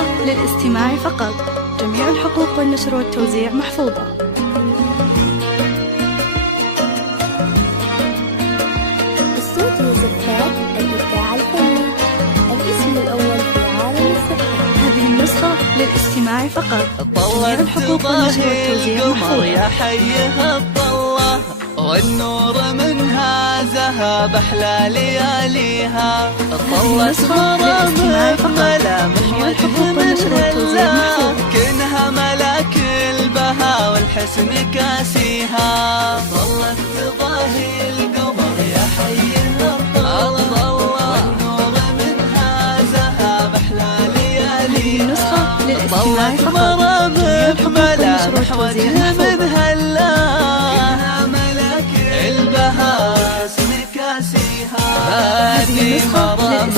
النسخة للاستماع فقط. جميع الحقوق والنشر والتوزيع محفوظة. استوديو زفات الإبداع الفني، الاسم الأول في عالم الزفات. هذه النسخة للاستماع فقط. جميع طلت الحقوق والنشر والتوزيع القمر محفوظة. يا حيها الطلة، والنور منها ذهب أحلى لياليها. طلت مرام بملامح وجه من هلا، كنها ملاك البهاء والحسن كاسيها. طلت تضاهي القمر يا حيها الطلة، والنور منها ذهب أحلى لياليها. النسخة للاستماع طلت فقط. مرام جميع الحقوق والنشر بملامح والتوزيع وجه من محفوظة. هلا، كنها ملاك البهاء حسن كاسيها. هذه مرام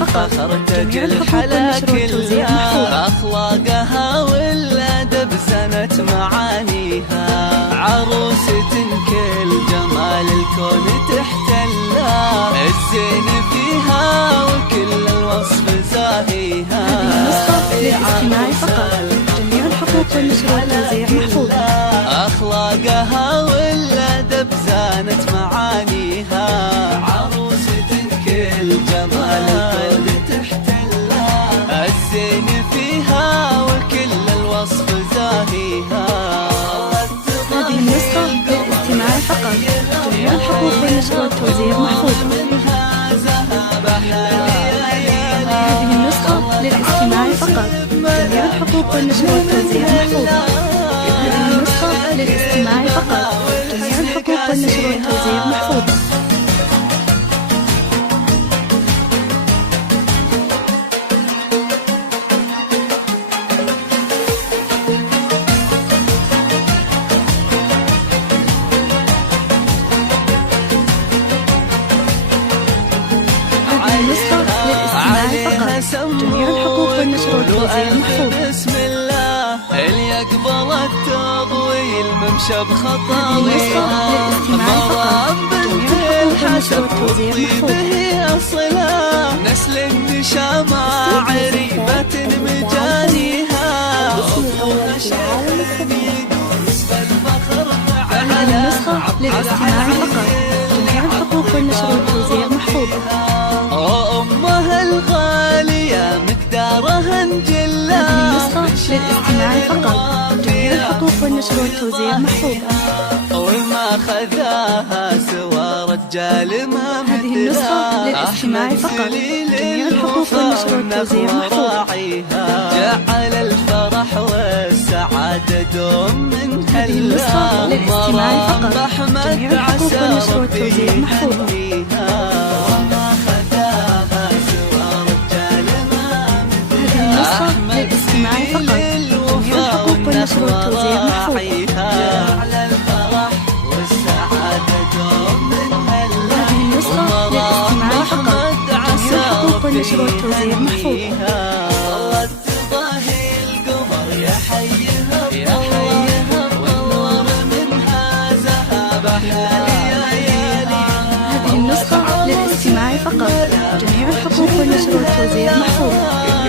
فخر تاج الحلا كلها، أخلاقها والأدب زنت معانيها. عروسة كل جمال الكون تحتلها، الزين فيها وكل الوصف زاهيها. النسخة للاستماع فقط. جميع الحقوق والنشر والتوزيع محفوظة. أخلاقها والأدب زانت معانيها. عروسة كل جمال الكون تحتلها، الزين فيها وكل الوصف زاهيها. هذه النسخة للاستماع فقط. جميع الحقوق والنشر والتوزيع محفوظة. هذه النسخة للاستماع فقط. جميع الحقوق والنشر والتوزيع محفوظة. هذه النسخة للاستماع فقط. جميع الحقوق والنشر والتوزيع محفوظة. النسخة للاستماع فقط. جميع الحقوق والنشر والتوزيع محفوظة. بسم الله اللي يقبل التضويل ممشى بخطاويها. مرام بنت الحسن وطيبه أصلها، نسل انتشى مع عريبة مجانيها. هذه النسخة للاستماع فقط. جميع الحقوق والنشر والتوزيع محفوظة. أمها الغالية مقدارها نجلة. هذه النسخة للاستماع فقط. جميع الحقوق والنشر والتوزيع محفوظة. وما خذاها سوى رجال ما مثلها. هذه النسخة للاستماع فقط. جميع الحقوق والنشر والتوزيع محفوظة. جعل الفرح والسعادة دوم من هلا. هذه النسخة للاستماع فقط. أحمد جميع الحقوق عسى والنشر والتوزيع ربي محفوظة. وما خذاها سوى رجال ما مثلها. هذه النسخة للاستماع فقط. جميع الحقوق والنشر والتوزيع محفوظة. جعل الفرح والسعادة دوم من هلا. هذه النسخة للاستماع فقط. جميع الحقوق والنشر والتوزيع محفوظة. والله تضاهي القمر يا حيها الطلة، والنور منها ذهب أحلى ليالي. هذه النسخة للاستماع فقط. جميع الحقوق والنشر والتوزيع محفوظة.